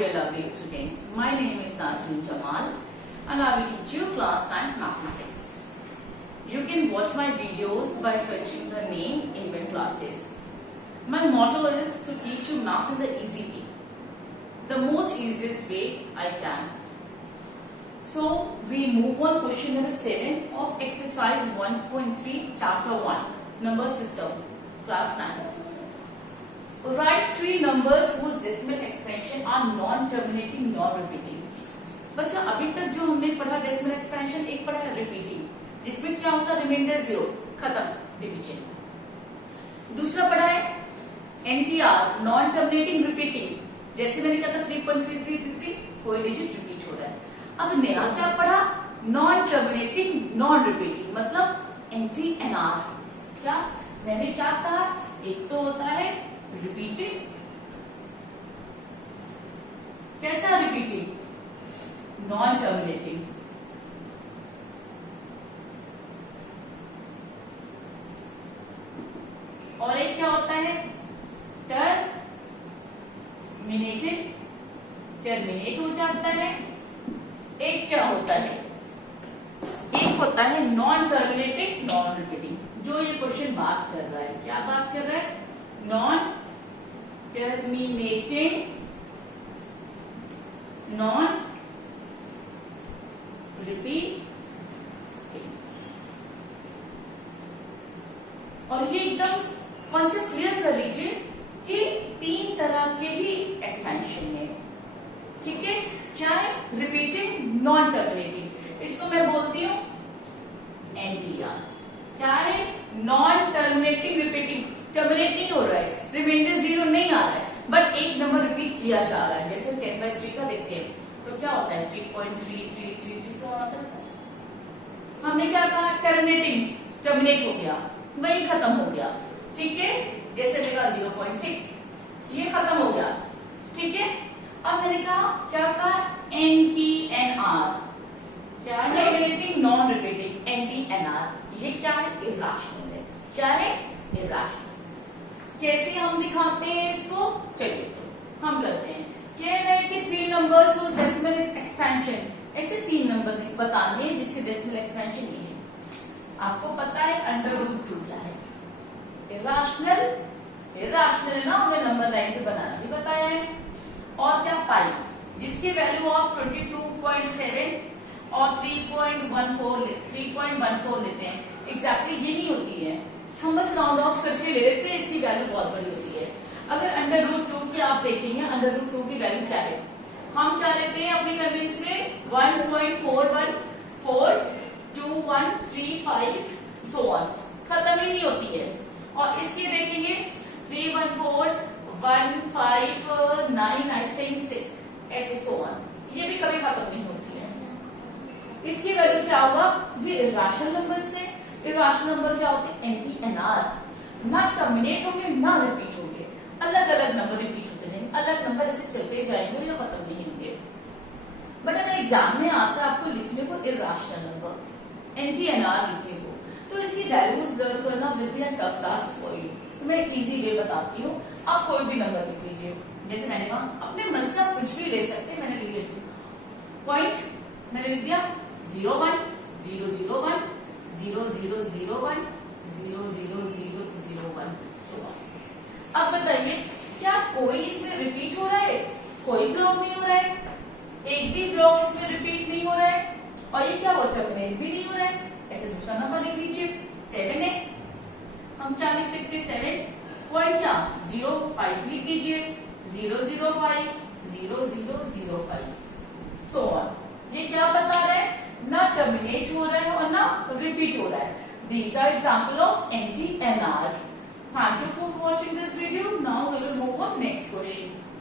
dear lovely students, my name is Nazneen Jamal and I will teach you class 9 mathematics. You can watch my videos by searching the name Invent Classes. My motto is to teach you maths in the easy way, the most easiest way I can. So we move on question number 7 of exercise 1.3 chapter 1 number system class 9. Write 3 numbers whose decimal expansion are non-terminating, non-repeating. बच्चा अभी तक जो हमने पढ़ा decimal expansion, एक पढ़ा है repeating, जिसमें क्या होता है रिमाइंडर 0 खत्म डिवीजन। दूसरा पढ़ा है एनटीआर नॉन टर्मिनेटिंग रिपीटिंग, जैसे मैंने कहा था 3.3333 कोई डिजिट रिपीट हो रहा है। अब नया क्या पढ़ा नॉन टर्मिनेटिंग नॉन रिपीटिंग, मतलब एनटीएनआर। क्या मैंने क्या कहा, एक तो होता है रिपीटिंग, कैसा रिपीटिंग नॉन टर्मिनेटिंग, और एक क्या होता है टर्मिनेटेड, टर्मिनेट हो जाता है। एक क्या होता है, एक होता है नॉन टर्मिनेटिंग नॉन रिपीटिंग, जो ये क्वेश्चन बात कर रहा है। क्या बात कर रहा है, नॉन टर्मिनेटिंग नॉन रिपीटिंग। और ये एकदम कॉन्सेप्ट क्लियर कर लीजिए कि 3 तरह के ही एक्सपेंशन है, ठीक है। क्या है रिपीटिंग नॉन टर्मिनेटिंग, इसको मैं बोलती हूं एनटीआर। क्या है नॉन टर्मिनेटिंग रिपीटिंग, टर्मिनेट नहीं हो रहा है, रिमाइंडर 0 नहीं आ रहा है, बट एक नंबर रिपीट किया जा रहा है। जैसे 10/3 का देखते हैं तो क्या होता है 3.3333 सो आता है। हमने क्या कहा टर्मिनेटिंग, टर्मिनेट हो गया, वही खत्म हो गया, ठीक है। जैसे मैंने कहा 0.6 ये खत्म हो गया, ठीक है। अब मैंने कहा क्या कहा एनटीएनआर, क्या है टर्मिनेटिंग नॉन रिपीटिंग एनटीएनआर, ये क्या है इर्राशनल है। क्या है इर्राशनल। कैसे हम दिखाते हैं इसको, चलिए हम करते हैं। कह रहे हैं कि 3 नंबर्स whose decimal expansion, ऐसे 3 नंबर बताने जिसके डेसिमल एक्सपेंशन ये है। आपको पता है √2 क्या है, इर्राशनल, इर्राशनल है ना, हमें नंबर लाइन पे बनाना भी बताया है। और क्या पाई, जिसकी वैल्यू आप 22.7 और 3.14 लेते हैं, एग्जैक्टली ये नहीं होती है, हम बस राउंड ऑफ करके ले लेते हैं, इसकी वैल्यू बहुत बड़ी होती है। अगर √2 की आप देखेंगे, √2 की वैल्यू क्या है, हम क्या लेते हैं अपनी कन्वीनियंस से 1.414213 सो ऑन, खत्म ही नहीं होती है। और इसके देखेंगे 3141599 आई थिंक 6 ऐसे सो ऑन, ये भी कभी खत्म नहीं होती है। इसकी वैल्यू क्या होगा, ये इर्राशनल नंबर से, इर्राशनल नंबर क्या होते हैं एनटीएनआर, ना टर्मिनेट होंगे ना रिपीट होंगे, अलग अलग नंबर रिपीट होते हैं, अलग नंबर ऐसे चलते जाएंगे या खत्म नहीं होंगे। बट अगर एग्जाम में आता है आपको लिखने को इर्राशनल नंबर एनटीएनआर लिखने को, तो इसकी वैल्यूज लर्न करना will be a tough task for you. तो मैं इजी वे बताती हूँ, आप कोई भी नंबर लिख लीजिए। जैसे मैंने कहा अपने मन से आप कुछ भी ले सकते हैं, मैंने लिख लिया पॉइंट, मैंने लिख दिया 01 001 0001 00001 सो ऑन। अब बताइए क्या कोई इसमें रिपीट हो रहा है, कोई ब्लॉक नहीं हो रहा है, एक भी ब्लॉक इसमें रिपीट नहीं हो रहा है, और ये क्या होता है टर्मिनेट भी नहीं हो रहा है। ऐसे दूसरा नंबर लिख लीजिए 7 है, हम क्या लिख सकते हैं 7 पॉइंट क्या 05 लिख दीजिए 005 0005 सो ऑन। ये क्या बता रहा है, ना टर्मिनेट हो रहा है और ना रिपीट हो रहा है। These are example of NTNR. Thank you for watching this video. Now we will move on next question.